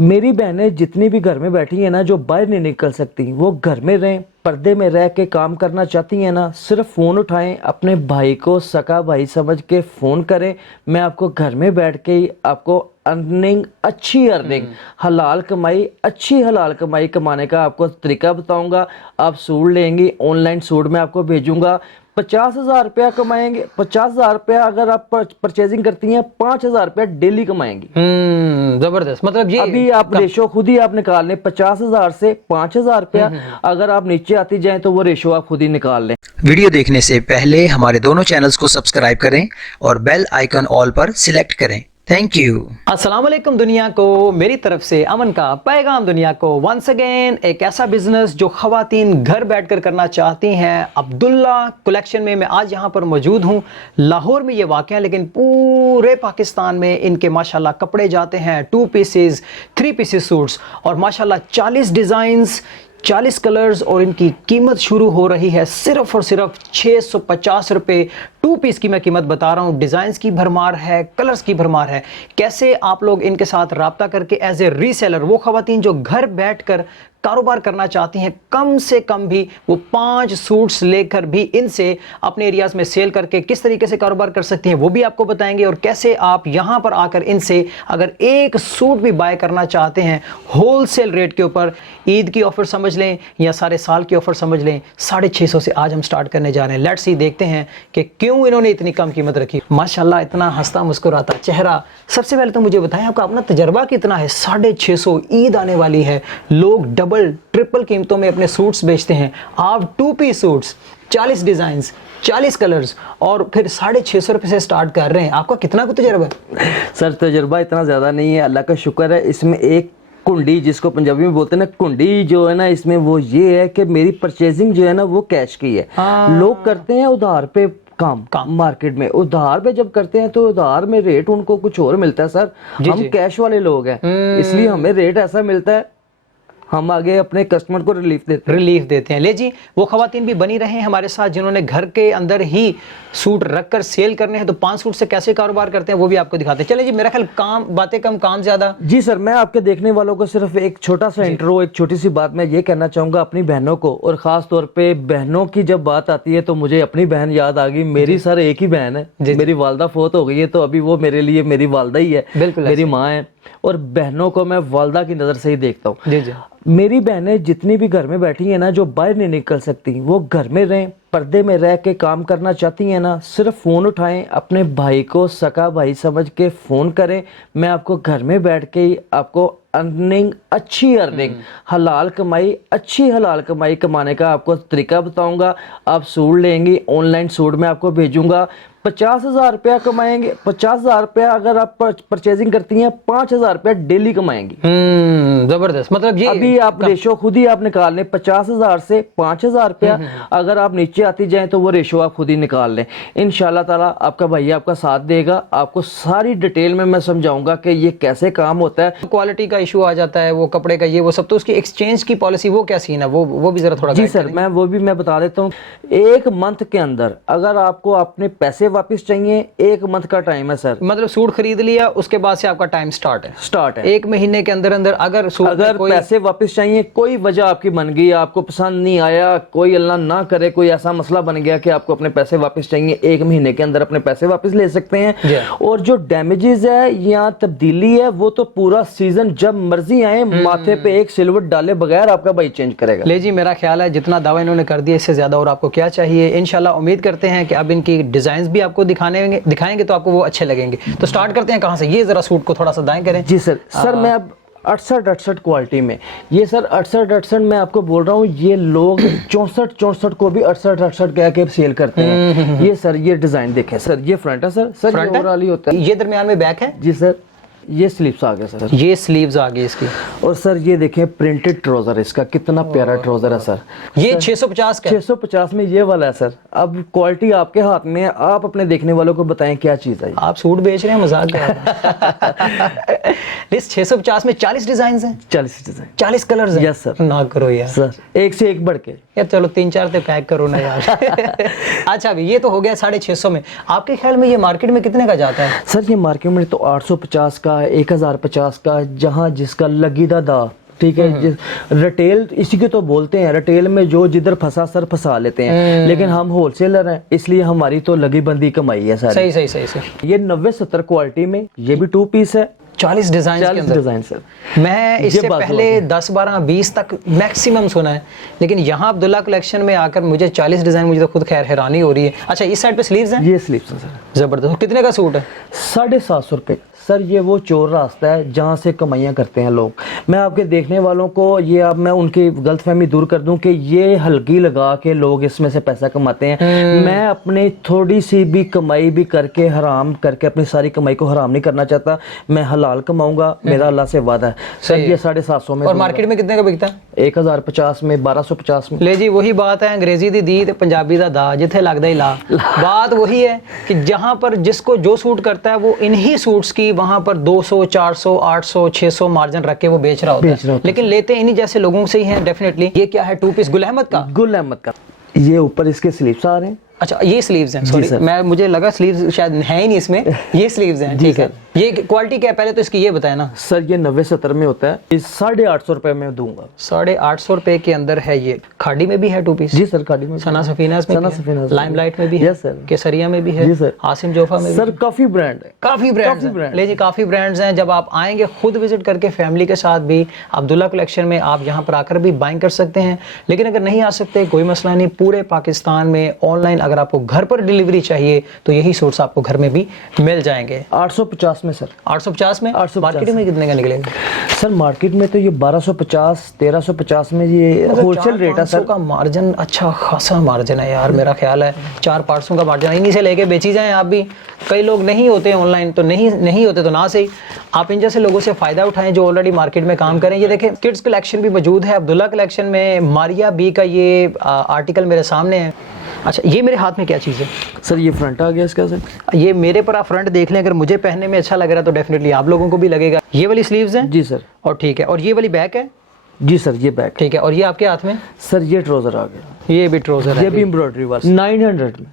मेरी बहनें जितनी भी घर में बैठी हैं ना, जो बाहर नहीं निकल सकती, वो घर में रहें, पर्दे में रह के काम करना चाहती हैं ना, सिर्फ फ़ोन उठाएं, अपने भाई को सका भाई समझ के फ़ोन करें। मैं आपको घर में बैठ के ही आपको अच्छी अर्निंग, हलाल कमाई, अच्छी हलाल कमाई कमाने का आपको तरीका बताऊंगा। आप सूट लेंगी, ऑनलाइन सूट मैं आपको भेजूंगा, 50,000 रुपया कमाएंगे। 50,000 रुपया अगर आप परचेजिंग करती हैं, 5,000 रुपया डेली कमाएंगी। जबरदस्त। मतलब ये अभी आप रेशो खुद ही आप निकाल लें, 50,000 से 5,000 रुपया अगर आप नीचे आती जाएं तो वो रेशो आप खुद ही निकाल लें। वीडियो देखने से पहले हमारे दोनों चैनल्स को सब्सक्राइब करें और बेल आइकन ऑल पर सिलेक्ट करें। Thank you. अस्सलाम वालेकुम दुनिया को, मेरी तरफ से अमन का पैगाम दुनिया को। वंस अगेन एक ऐसा बिजनेस जो खवातीन घर बैठकर करना चाहती हैं, अब्दुल्ला कलेक्शन में मैं आज यहाँ पर मौजूद हूँ। लाहौर में ये वाक़ है, लेकिन पूरे पाकिस्तान में इनके माशाल्लाह कपड़े जाते हैं, 2 पीसेस 3 पीसेस सूट्स, और माशाल्लाह 40 डिज़ाइंस, 40 कलर्स, और इनकी कीमत शुरू हो रही है सिर्फ और सिर्फ 650 रुपये। 2 पीस की मैं कीमत बता रहा हूँ। डिज़ाइंस की भरमार है, कलर्स की भरमार है। कैसे आप लोग इनके साथ रब्ता करके एज ए रीसेलर, वो खवातीन जो घर बैठकर कारोबार करना चाहती हैं, कम से कम भी वो 5 सूट्स लेकर भी इनसे अपने एरियाज़ में सेल करके किस तरीके से कारोबार कर सकती हैं वो भी आपको बताएंगे। और कैसे आप यहाँ पर आकर इनसे अगर एक सूट भी बाय करना चाहते हैं होलसेल रेट के ऊपर, ईद की ऑफ़र समझ लें या सारे साल की ऑफ़र समझ लें, 650 से आज हम स्टार्ट करने जा रहे हैं। लेट्स सी, देखते हैं कि क्यों इन्होंने इतनी कम कीमत रखी। माशाल्लाह, इतना हंसता मुस्कुराता चेहरा। सबसे पहले तो मुझे बताएं आपका अपना तजर्बा कितना है। 650, ईद आने वाली है, लोग डबल ट्रिपल कीमतों में अपने सूट्स बेचते हैं। आप 2 पीस सूट्स, 40 डिज़ाइंस, 40 कलर्स, और फिर 650 रुपये से स्टार्ट कर रहे हैं। आपका कितना को तजर्बा है? सर तजर्बा इतना ज़्यादा नहीं है, अल्लाह का शुक्र है। इसमें एक कुंडी, जिसको पंजाबी में बोलते हैं ना कुंडी, जो है ना, इसमें वो ये है कि मेरी परचेजिंग जो है ना वो कैश की है। लोग करते हैं उधार पे काम मार्केट में। उधार पे जब करते हैं तो उधार में रेट उनको कुछ और मिलता है सर। हम कैश वाले लोग हैं, इसलिए हमें रेट ऐसा मिलता है, हम आगे अपने कस्टमर को रिलीफ देते हैं। ले जी, वो खवातीन भी बनी रहे हैं हमारे साथ जिन्होंने घर के अंदर ही सूट रखकर सेल करने हैं। तो 5 सूट से कैसे कारोबार करते हैं वो भी आपको दिखाते हैं। चले जी, मेरा ख्याल काम बातें कम काम ज्यादा। जी सर, मैं आपके देखने वालों को सिर्फ एक छोटा सा इंट्रो, एक छोटी सी बात मैं ये कहना चाहूंगा अपनी बहनों को, और खास तौर पे बहनों की जब बात आती है तो मुझे अपनी बहन याद आ गई। मेरी सर एक ही बहन है, मेरी वालदा फोत हो गई है, तो अभी वो मेरे लिए मेरी वालदा ही है, मेरी माँ है, और बहनों को मैं वालदा की नज़र से ही देखता हूँ। मेरी बहनें जितनी भी घर में बैठी हैं ना, जो बाहर नहीं निकल सकती, वो घर में रहें, पर्दे में रह के काम करना चाहती हैं ना, सिर्फ फ़ोन उठाएं, अपने भाई को सका भाई समझ के फ़ोन करें। मैं आपको घर में बैठ के ही आपको अच्छी अर्निंग, हलाल कमाई, अच्छी हलाल कमाई कमाने का आपको तरीका बताऊंगा। आप सूट लेंगी, ऑनलाइन सूट मैं आपको भेजूंगा, 50,000 रुपया कमाएंगे। 50,000 रुपया अगर आप परचेजिंग करती हैं, 5,000 रुपया डेली कमाएंगी। जबरदस्त। मतलब ये अभी आप रेशो खुद ही आप निकाल लें, 50,000 से 5,000 रुपया अगर आप नीचे आती जाएं तो वो रेशो आप खुद ही निकाल लें। इंशाल्लाह ताला आपका भैया आपका साथ देगा। आपको सारी डिटेल में मैं समझाऊंगा कि ये कैसे काम होता है। क्वालिटी का इशू आ जाता है, वो कपड़े का ये वो सब, तो उसकी एक्सचेंज की पॉलिसी वो क्या सीन है, वो भी जरा थोड़ा। जी सर, मैं वो भी मैं बता देता हूँ। 1 मंथ के अंदर अगर आपको अपने पैसे वापस चाहिए, 1 मंथ का टाइम है सर। मतलब सूट खरीद लिया, उसके बाद से आपका टाइम स्टार्ट है 1 महीने के अंदर अंदर। अगर पैसे वापस चाहिए, कोई वजह आपकी बन गई, आपको पसंद नहीं आया, कोई अल्लाह ना करे कोई ऐसा मसला बन गया कि आपको अपने पैसे वापस चाहिए, 1 महीने के अंदर अपने पैसे वापस ले सकते हैं। और जो डैमेजेस है या तब्दीली है, वो तो पूरा सीजन जब मर्जी आए, माथे पे एक सिलवट डाले बगैर आपका भाई चेंज करेगा। ले जी, मेरा ख्याल है जितना दावा इन्होंने कर दिया इससे ज्यादा और आपको क्या चाहिए। इंशाल्लाह उम्मीद करते हैं कि अब इनकी डिजाइन भी आपको दिखाएंगे तो आपको वो अच्छे लगेंगे। तो स्टार्ट करते हैं कहाँ से? ये जरा सूट को थोड़ा सा दाएं करें। जी सर, मैं अब 68 क्वालिटी में, ये सर 68 मैं आपको बोल रहा हूँ, ये लोग 64 को भी 68 कह के सेल करते हैं। ये सर, ये डिजाइन देखें सर, ये फ्रंट है सर, ये ओवरऑल ही होता है। ये दरमियान में बैक है। जी सर, ये स्लीव्स आ गया सर, ये स्लीव्स आ गई इसकी। और सर ये देखें प्रिंटेड ट्राउजर, इसका कितना प्यारा ट्राउजर है सर। ये 650 का, 650 में ये वाला है सर। अब क्वालिटी आपके हाथ में है, आप अपने देखने वालों को बताएं क्या चीज है। आप सूट बेच रहे हैं, मजाक कर रहे हैं। 650 में 40 डिजाइन हैं, 40 डिजाइन, 40 कलर्स हैं। Yes sir. ना करो यार सर, एक से एक बढ़ के यार, चलो 3-4 तो पैक करो ना यार। अच्छा, अभी ये तो हो गया 650 में। आपके ख्याल में ये मार्केट में कितने का जाता है? सर ये मार्केट में तो 850 का, का 1050 का, जहाँ जिसका लगीदा दा, ठीक है। रिटेल इसी को तो बोलते हैं, रिटेल में जो जिधर फंसा सर फंसा लेते हैं, लेकिन हम होलसेलर हैं इसलिए हमारी तो लगी बंदी कमाई है सारी। सही सही सही सही। ये 90-70 क्वालिटी में, ये भी 2 पीस है, 40 डिजाइन के 40 अंदर। Design sir. मैं इससे बात पहले हुआ है। 10 12 20 तक मैक्सिमम सुना है, लेकिन यहाँ अब्दुल्ला कलेक्शन में आकर मुझे 40 डिजाइन, मुझे तो खुद खैर हैरानी हो रही है। अच्छा, इस साइड पे स्लीव्स हैं, ये स्लीव्स हैं सर। जबरदस्त। कितने का सूट है? 750 रुपये सर। ये वो चोर रास्ता है जहाँ से कमाइयाँ करते हैं लोग। मैं आपके देखने वालों को ये, अब मैं उनकी गलतफहमी दूर कर दूं कि ये हल्की लगा के लोग इसमें से पैसा कमाते हैं। मैं अपनी थोड़ी सी भी कमाई भी करके, हराम करके, अपनी सारी कमाई को हराम नहीं करना चाहता। मैं हलाल कमाऊंगा, मेरा अल्लाह से वादा है सर। ये 750 में। और मार्केट में कितने का बिकता है? 1050 में, 1250 में। ले जी, वही बात है, अंग्रेजी दी दी ते पंजाबी दा दा, जिथे लगदा ही ला। बात वही है कि जहां पर जिसको जो सूट करता है वो इन्हीं सूट्स की वहां पर 200 400 800 600 मार्जिन रख के वो बेच रहा होता है, लेकिन लेते इन्हीं जैसे लोगों से ही हैं डेफिनेटली। ये क्या है? 2 पीस गुल अहमद का? गुल अहमद का। ये ऊपर इसके स्लीव्स आ रहे हैं। अच्छा, ये स्लीव्स हैं, सॉरी मैं, मुझे लगा स्लीव्स शायद है ही नहीं इसमें। ये स्लीव्स हैं, ठीक है। ये क्वालिटी क्या है पहले तो इसकी ये बताए ना सर। ये 90-70 में होता है, इस 850 रुपए में दूंगा। 850 रुपए के अंदर है। ये खाड़ी में भी है 2 पीस? जी सर, खाड़ी में, सना सफीनास में, सना सफीनास, लाइमलाइट में भी है, यस सर, केसरिया में भी है, जी सर, आसिम जोफा में भी सर। काफी ब्रांड है, काफी ब्रांड्स। ले जी, काफी ब्रांड्स हैं। जब आप आएंगे खुद विजिट करके फैमिली के साथ भी अब्दुल्ला कलेक्शन में, आप यहाँ पर आकर भी बाइंग कर सकते हैं। लेकिन अगर नहीं आ सकते कोई मसला नहीं, पूरे पाकिस्तान में ऑनलाइन अगर आपको घर पर डिलीवरी चाहिए तो यही सूट्स आपको घर में भी मिल जाएंगे। 850 में सर। 850 में? 850 मार्केट में कितने का निकलेगा सर? मार्केट में तो ये 1250 1350 में ये होलसेल रेट है सर। का मार्जिन अच्छा खासा मार्जिन है यार, मेरा ख्याल है 400-500 का मार्जिन। इन्हीं से लेके बेची जाएं आप भी। कई लोग नहीं होते ऑनलाइन, तो नहीं होते तो ना सही, आप इन जैसे लोगों से फायदा उठाएं जो ऑलरेडी मार्केट में काम करें। ये देखें, किड्स कलेक्शन भी मौजूद है अब्दुल्ला कलेक्शन में। मारिया बी का ये आर्टिकल मेरे सामने है। अच्छा, ये मेरे हाथ में क्या चीज़ है सर? ये फ्रंट आ गया इसका सर। ये मेरे पर आप फ्रंट देख लें, अगर मुझे पहनने में अच्छा लग रहा है तो डेफिनेटली आप लोगों को भी लगेगा। ये वाली स्लीव्स हैं? जी सर। और ठीक है, और ये वाली बैक है? जी सर, ये बैक। ठीक है, और ये आपके हाथ में? सर ये ट्राउजर आ गया। ये भी ट्राउजर है, ये भी एम्ब्रॉयडरी वर्क, 900 में।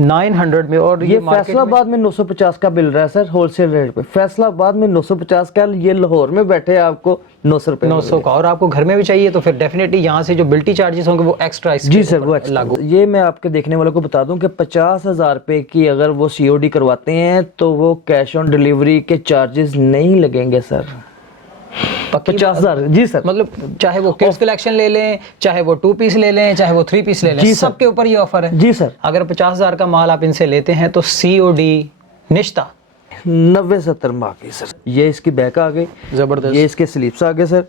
900 में। और ये फैसलाबाद में 950 का मिल रहा है सर, होलसेल रेट पे। फैसलाबाद में 950 का, ये लाहौर में बैठे आपको 900 रुपए 900 का। और आपको घर में भी चाहिए तो फिर डेफिनेटली यहाँ से जो बिल्टी चार्जेस होंगे वो एक्स्ट्रा। जी सर, वो लागू। ये मैं आपके देखने वालों को बता दूं कि 50,000 रुपए की अगर वो COD करवाते हैं तो वो कैश ऑन डिलीवरी के चार्जेस नहीं लगेंगे सर। 50,000। जी सर। मतलब चाहे वो किड्स कलेक्शन ले लें, चाहे वो 2 पीस ले लें, चाहे वो 3 पीस ले लें, सबके ऊपर ये ऑफर है। जी सर। अगर 50,000 का माल आप इनसे लेते हैं तो COD निश्ता 90-70 में आ गई सर। ये इसकी बैक आ गई, जबरदस्त। ये इसके स्लीव्स आ गए सर।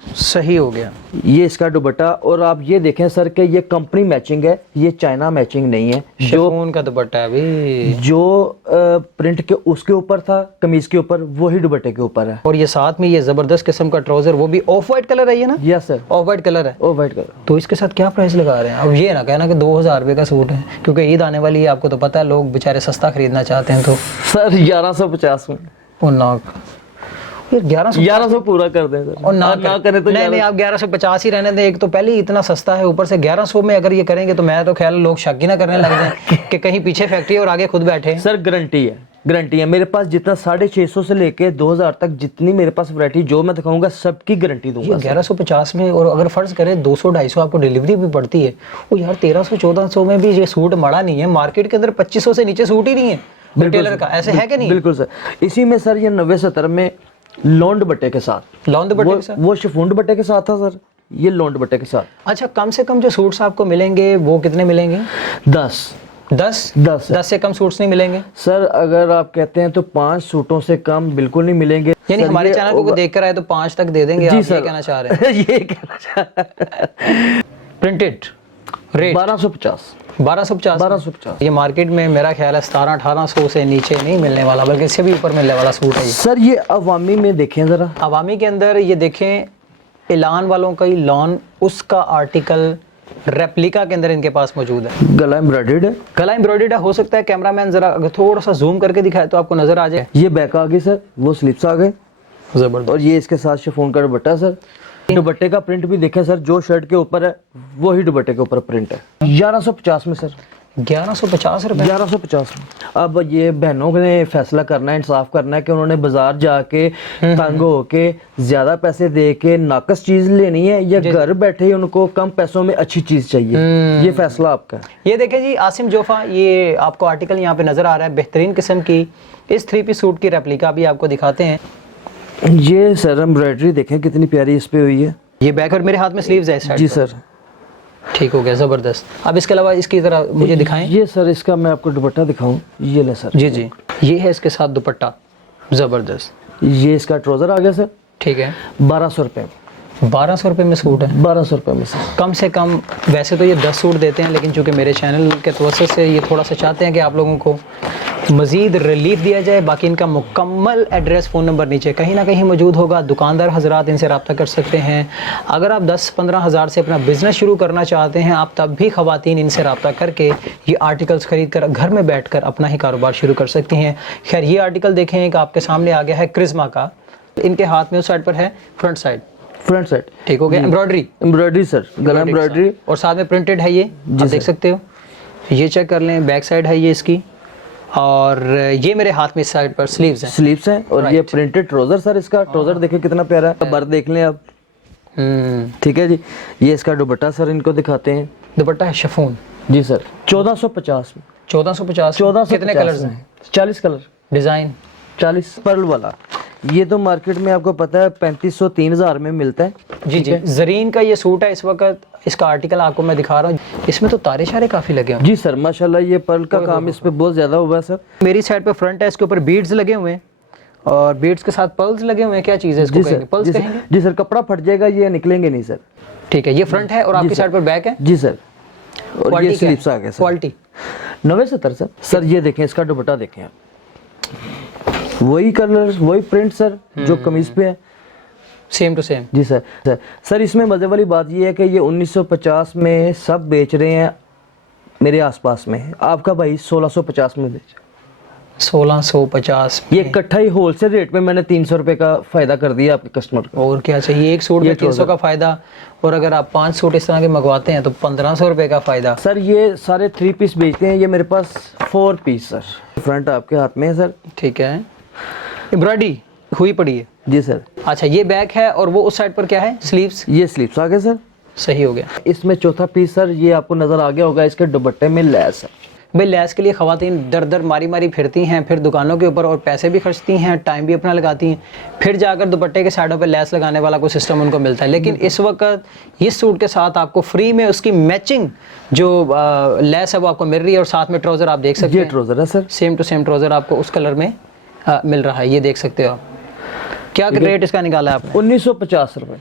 सही हो गया। ये इसका दुपट्टा, और आप ये देखें सर कि ये कंपनी मैचिंग है, ये चाइना मैचिंग नहीं है। जो शिफॉन का दुपट्टा है भाई, जो प्रिंट के उसके ऊपर था कमीज के ऊपर, वही दुपट्टे के ऊपर है। और ये साथ में ये जबरदस्त किस्म का ट्राउजर, वो भी ऑफ वाइट कलर है ये ना? Yes sir, of white colour है। ओ वाइट कलर। तो इसके साथ क्या प्राइस लगा रहे हैं? अब ये ना कहना कि 2000 रुपए का सूट है, क्योंकि ईद आने वाली है, आपको तो पता है लोग बेचारे सस्ता खरीदना चाहते हैं। तो सर 1150 में। ओ ना, 1100 पूरा कर दें सर। और ना करें तो नहीं, आप 1150 ही रहने दें। एक तो पहले ही इतना सस्ता है, ऊपर से 1100 में अगर ये करेंगे तो मैं तो ख्याल लोग शक ही ना करने लग जाएं कि कहीं पीछे फैक्ट्री और आगे खुद बैठे। सर गारंटी है, गारंटी है मेरे पास। जितना 650 से लेके 2000 तक जितनी मेरे पास वैरायटी जो मैं दिखाऊंगा सबकी गारंटी दूंगा। 1150 में, और अगर फर्ज करें 200-250 आपको डिलीवरी भी पड़ती है, वो यार 1300-1400 में भी ये सूट मड़ा नहीं है। मार्केट के अंदर 2500 से नीचे सूट ही नहीं है रिटेलर का, ऐसे है कि नहीं? बिल्कुल सर। इसी में सर ये 90-70 में लॉन दुपट्टे के साथ, लॉन दुपट्टे के साथ, वो शिफॉन दुपट्टे के साथ था सर, ये लॉन दुपट्टे के साथ। अच्छा, कम से कम जो सूट्स आपको मिलेंगे वो कितने मिलेंगे? 10 से कम सूट्स नहीं मिलेंगे सर। अगर आप कहते हैं तो 5 सूटों से कम बिल्कुल नहीं मिलेंगे। यानी हमारे चैनल को देख कर आए तो 5 तक दे देंगे? जी आप सर, ये कहना चाह रहे हैं? ये कहना चाह रहे हैं। Printed rate 1250। ये मार्केट में मेरा ख्याल है 1700-1800 से नीचे नहीं मिलने वाला, बल्कि इससे भी ऊपर मिलने वाला सूट है ये। सर ये अवामी में देखें जरा, अवामी के अंदर ये देखें, ऐलान वालों का ही लॉन, उसका आर्टिकल रेप्लिका के अंदर इनके पास मौजूद है। गला एम्ब्रॉयडर्ड है, गला एम्ब्रॉयडर्ड है। हो सकता है कैमरामैन जरा अगर थोड़ा सा जूम करके दिखाए तो आपको नजर आ जाए। ये बैक आ गई सर, वो स्लिप्स आ गए जबरदस्त। और ये इसके साथ शिफॉन का दुपट्टा सर। दुपट्टे का प्रिंट भी देखें सर, जो शर्ट के ऊपर है वही दुपट्टे के ऊपर प्रिंट है। 1150 में सर। 1150 रुपए। 1150 में। अब ये बहनों ने फैसला करना है, इंसाफ करना है कि उन्होंने बाजार जाके तंग होके ज्यादा पैसे दे के नाकस चीज लेनी है या घर बैठे ही उनको कम पैसों में अच्छी चीज चाहिए। ये फैसला आपका है। ये देखें जी आसिम जोफा, ये आपको आर्टिकल यहाँ पे नजर आ रहा है, बेहतरीन किस्म की इस 3 पीस सूट की रेप्लिका भी आपको दिखाते हैं। ये सर एम्ब्रॉयडरी देखें कितनी प्यारी इस पे हुई है। ये बैक और मेरे हाथ में स्लीव्स है इस साइड जी पर। सर। ठीक हो गया, जबरदस्त। अब इसके अलावा इसकी तरह मुझे दिखाएं। ये सर इसका मैं आपको दुपट्टा दिखाऊं, ये ले सर। जी जी, ये है इसके साथ दुपट्टा, जबरदस्त। ये इसका ट्राउजर आ गया सर। ठीक है, 1200 रुपये। 1200 रुपए में सूट है। 1200 रुपये में सर। कम से कम वैसे तो ये 10 सूट देते हैं, लेकिन चूंकि मेरे चैनल के तवज्जुह से ये थोड़ा सा चाहते हैं कि आप लोगों को मज़ीद रिलीफ दिया जाए। बाकी इनका मुकम्मल एड्रेस, फ़ोन नंबर नीचे कहीं ना कहीं मौजूद होगा। दुकानदार हजरात इनसे रब्ता कर सकते हैं। अगर आप 10-15 हज़ार से अपना बिज़नेस शुरू करना चाहते हैं, आप तब भी ख़वातीन इनसे रब्ता करके ये आर्टिकल्स ख़रीद कर घर में बैठ कर अपना ही कारोबार शुरू कर सकती हैं। खैर, ये आर्टिकल देखें कि आपके सामने आ गया है क्रिज्मा का। इनके हाथ में उस साइड पर है फ्रंट साइड, फ्रंट साइड। ठीक हो गया। एम्ब्रॉयडरी सर, गला एम्ब्रॉयडरी और साथ में प्रिंटेड है। ये आप देख सकते हो, ये चेक कर लें। बैक साइड है ये इसकी, और ये मेरे हाथ में इस साइड पर स्लीव्स हैं। स्लीव्स हैं और ये प्रिंटेड ट्राउजर सर। इसका ट्राउजर देखें कितना प्यारा है। बर देख लें आप। ठीक है जी। ये इसका दुपट्टा सर इनको दिखाते हैं। दुपट्टा है शिफॉन। जी सर। 1450 में। 1450। कितने कलर्स हैं? 40 कलर। डिजाइन 40 पर्ल वाला। ये तो मार्केट में आपको पता है 3500-3000 में मिलता है। जी जी। जरीन का ये सूट है इस वक्त। इसका आर्टिकल आपको मैं दिखा रहा हूँ। इसमें तो तारे शारे काफी लगे हैं। जी सर, माशाल्लाह ये पर्ल का काम इस पे बहुत ज्यादा हुआ है सर। मेरी साइड पे फ्रंट है, इसके ऊपर बीड्स लगे हुए हैं और बीड्स के साथ पर्ल्स लगे हुए हैं। क्या चीज है इसको कहेंगे? पर्ल्स कहेंगे? जी सर, कपड़ा फट जाएगा, ये निकलेंगे नहीं सर। ठीक है, ये फ्रंट है और आपकी साइड पर बैक है। जी सर। और ये स्लीव्स आ गए सर। Quality 90-70 sir. सर ये देखें, इसका दुपट्टा देखें आप। वही कलर, वही प्रिंट सर जो कमीज पे है, सेम टू सेम। जी सर। सर इसमें मजे वाली बात ये है कि ये 1950 में सब बेच रहे हैं मेरे आसपास में। आपका भाई 1650 में बेच। 1650। ये इकट्ठा ही होलसेल रेट में मैंने 300 रुपए का फायदा कर दिया आपके कस्टमर को। और क्या चाहिए, एक सूट में 300 का फायदा, और अगर आप 5 सूट इस तरह के मंगवाते हैं तो 1500 रुपए का फायदा। सर ये सारे 3 पीस बेचते हैं, ये मेरे पास 4 पीस सर। फ्रंट आपके हाथ में है सर। ठीक है, एम्ब्रॉयडरी हुई पड़ी है। जी सर। अच्छा, ये बैक है और वो उस साइड पर क्या है? स्लीव्स। ये स्लीव्स आ गए सर। सही हो गया। इसमें चौथा पीस सर, ये आपको नजर आ गया होगा, इसके दुपट्टे में लैस है। भाई लैस के लिए खवातीन दर दर मारी मारी फिरती हैं, फिर दुकानों के ऊपर और पैसे भी खर्चती हैं, टाइम भी अपना लगाती हैं, फिर जाकर दुपट्टे के साइडों पे लैस लगाने वाला कोई सिस्टम उनको मिलता है। लेकिन इस वक्त इस सूट के साथ आपको फ्री में उसकी मैचिंग जो लैस है वो आपको मिल रही है, और साथ में ट्राउजर आप देख सकते ये हैं। ट्राउजर है sir. Same to same trouser आपको उस कलर में मिल रहा है, ये देख सकते हो आप। क्या रेट इसका निकाला है आपने? 1950 रुपए।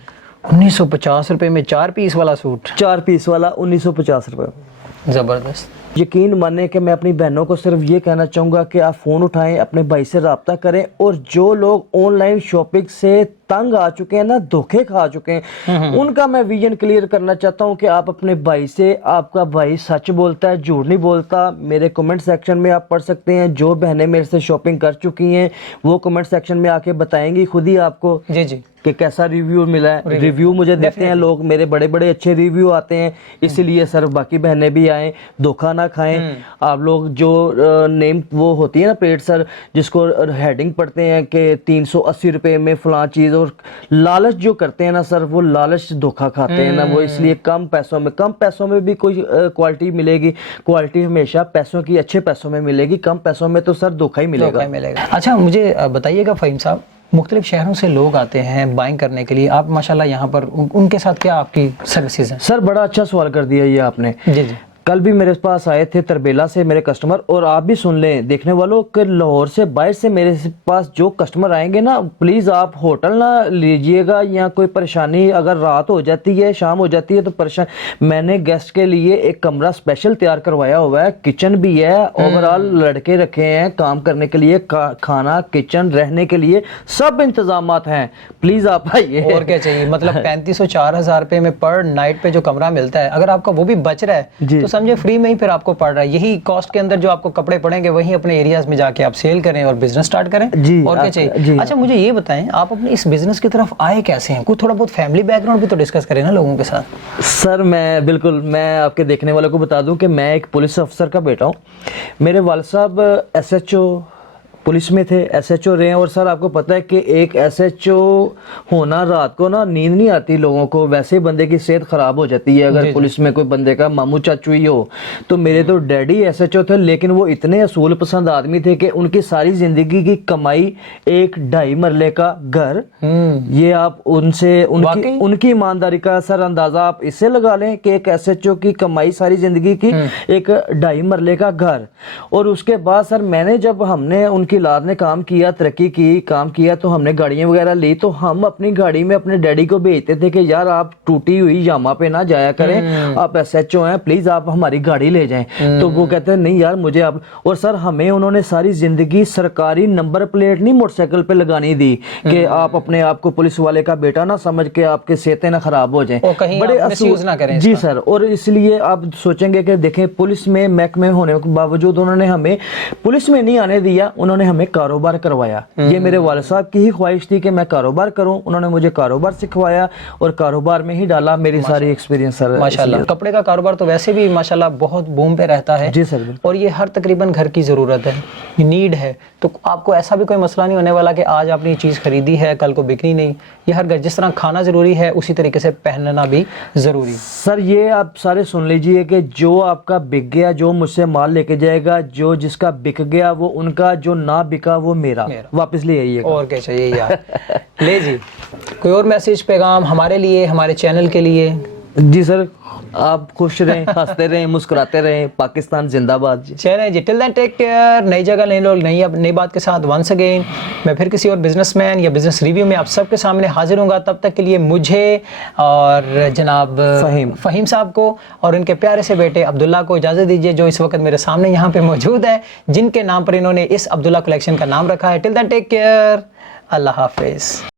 1950 रुपए में 4 पीस वाला सूट। 4 पीस वाला 1950 रुपए। जबरदस्त। यकीन माने कि मैं अपनी बहनों को सिर्फ ये कहना चाहूँगा कि आप फ़ोन उठाएं, अपने भाई से रब्ता करें, और जो लोग ऑनलाइन शॉपिंग से तंग आ चुके हैं ना, धोखे खा चुके हैं, उनका मैं विजन क्लियर करना चाहता हूँ कि आप अपने भाई से, आपका भाई सच बोलता है, झूठ नहीं बोलता। मेरे कमेंट सेक्शन में आप पढ़ सकते हैं, जो बहनें मेरे से शॉपिंग कर चुकी हैं वो कमेंट सेक्शन में आके बताएंगी खुद ही आपको जी जी कि कैसा रिव्यू मिला है। रिव्यू मुझे देते हैं लोग, मेरे बड़े बड़े अच्छे रिव्यू आते हैं, इसलिए सर बाकी बहनें भी आएँ, धोखा ना खाएं। आप लोग जो नेम वो होती है ना पेड सर, जिसको हेडिंग पढ़ते हैं कि 380 रुपए में फलां चीज़, और लालच जो करते हैं ना सर, वो लालच धोखा खाते हैं ना वो। इसलिए कम पैसों में भी कोई क्वालिटी मिलेगी। क्वालिटी हमेशा पैसों की, अच्छे पैसों में मिलेगी, कम पैसों में तो सर धोखा ही मिलेगा। अच्छा, मुझे बताइएगा फ़हीम साहब, मुख्तलिफ शहरों से लोग आते हैं बाइंग करने के लिए, आप माशाल्लाह यहाँ पर उनके साथ क्या आपकी सर्विसेज हैं? सर बड़ा अच्छा सवाल कर दिया ये आपने। जी जी। कल भी मेरे पास आए थे तरबेला से मेरे कस्टमर, और आप भी सुन लें देखने वालों कि लाहौर से, बाहर से मेरे पास जो कस्टमर आएंगे ना, प्लीज़ आप होटल ना लीजिएगा, या कोई परेशानी अगर रात हो जाती है, शाम हो जाती है तो परेशान। मैंने गेस्ट के लिए एक कमरा स्पेशल तैयार करवाया हुआ है, किचन भी है, ओवरऑल लड़के रखे हैं काम करने के लिए, खाना, किचन, रहने के लिए सब इंतजामात हैं। प्लीज़ आप आइए। और क्या चाहिए, मतलब 3500-4000 रुपए में पर नाइट पे जो कमरा मिलता है, अगर आपका वो भी बच रहा है तो समझे फ्री में ही फिर आपको पड़ रहा है, यही कॉस्ट के अंदर जो आपको कपड़े पड़ेंगे वही अपने एरियाज में जाके आप सेल करें और बिजनेस स्टार्ट करें। जी, और क्या जी, चाहिए। अच्छा मुझे ये बताएं, आप अपने इस बिजनेस की तरफ आए कैसे हैं? कुछ थोड़ा बहुत फैमिली बैकग्राउंड भी तो डिस्कस करें ना लोगों के साथ। सर मैं आपके देखने वालों को बता दूं कि मैं एक पुलिस अफसर का बेटा हूं। मेरे वालिद साहब एसएचओ पुलिस में थे, एसएचओ रहे हैं। और सर आपको पता है कि एक एसएचओ होना, रात को ना नींद नहीं आती लोगों को, वैसे ही बंदे की सेहत खराब हो जाती है अगर पुलिस में कोई बंदे का मामू चाचू ही हो। तो मेरे तो डैडी एसएचओ थे, लेकिन वो इतने असूल पसंद आदमी थे कि उनकी सारी जिंदगी की कमाई 1-2.5 मरले का घर, ये आप उनसे उनकी ईमानदारी का सर अंदाजा आप इससे लगा लें कि एक एसएचओ की कमाई सारी जिंदगी की 1-2.5 मरले का घर। और उसके बाद सर मैंने जब हमने उनकी लाद ने काम किया, तरक्की की, काम किया, तो हमने गाड़ियां वगैरह ली, तो हम अपनी गाड़ी में अपने डैडी को भेजते थे कि यार आप टूटी हुई यामा पे ना जाया करें, आप एसएचओ हैं, प्लीज आप हमारी गाड़ी ले जाएं। तो वो कहते हैं नहीं यार मुझे आप। और सर हमें उन्होंने सारी जिंदगी सरकारी नंबर प्लेट नहीं मोटरसाइकिल पे लगानी दी कि आप अपने आप को पुलिस वाले का बेटा ना समझ के आपके सेहतें ना खराब हो जाएं, बड़े मिसयूज ना करें। जी सर। और इसलिए आप सोचेंगे कि देखें पुलिस में महकमे होने के बावजूद उन्होंने हमें पुलिस में नहीं आने दिया, उन्होंने हमें कारोबार करवाया। ये मेरे वालिद साहब की ही ख्वाहिश थी कि मैं कारोबार करूं, उन्होंने मुझे कारोबार सिखवाया और कारोबार में ही डाला मेरी सारी एक्सपीरियंस सर। माशाल्लाह कपड़े का कारोबार तो वैसे भी माशाल्लाह बहुत बूम पे रहता है। जी सर। और ये हर तकरीबन घर की ज़रूरत है, नीड है। तो आपको ऐसा भी कोई मसला नहीं होने वाला कि आज आपने ये चीज़ खरीदी है कल को बिकनी नहीं। ये हर घर, जिस तरह खाना ज़रूरी है उसी तरीके से पहनना भी ज़रूरी। सर ये आप सारे सुन लीजिए कि जो आपका बिक गया, जो मुझसे माल लेके जाएगा, जो जिसका बिक गया वो उनका, जो ना बिका वो मेरा वापस ले आइए। और क्या चाहिए यार। ले जी, कोई और मैसेज पैगाम हमारे लिए, हमारे चैनल के लिए? जी सर, आप खुश रहें, हंसते रहें, मुस्कुराते रहें, पाकिस्तान जिंदाबाद जी। चलें जी, टिल देन टेक केयर। नई जगह, नए लोग, नई बात के साथ वंस अगेन मैं फिर किसी और बिजनेसमैन या बिजनेस रिव्यू में आप सबके सामने हाजिर होऊंगा। तब तक के लिए मुझे और जनाब फ़हीम साहब को और इनके प्यारे से बेटे अब्दुल्ला को इजाज़त दीजिए, जो इस वक्त मेरे सामने यहाँ पे मौजूद है, जिनके नाम पर इन्होंने इस अब्दुल्ला कलेक्शन का नाम रखा है। टिल देन टेक केयर, अल्लाह हाफिज़।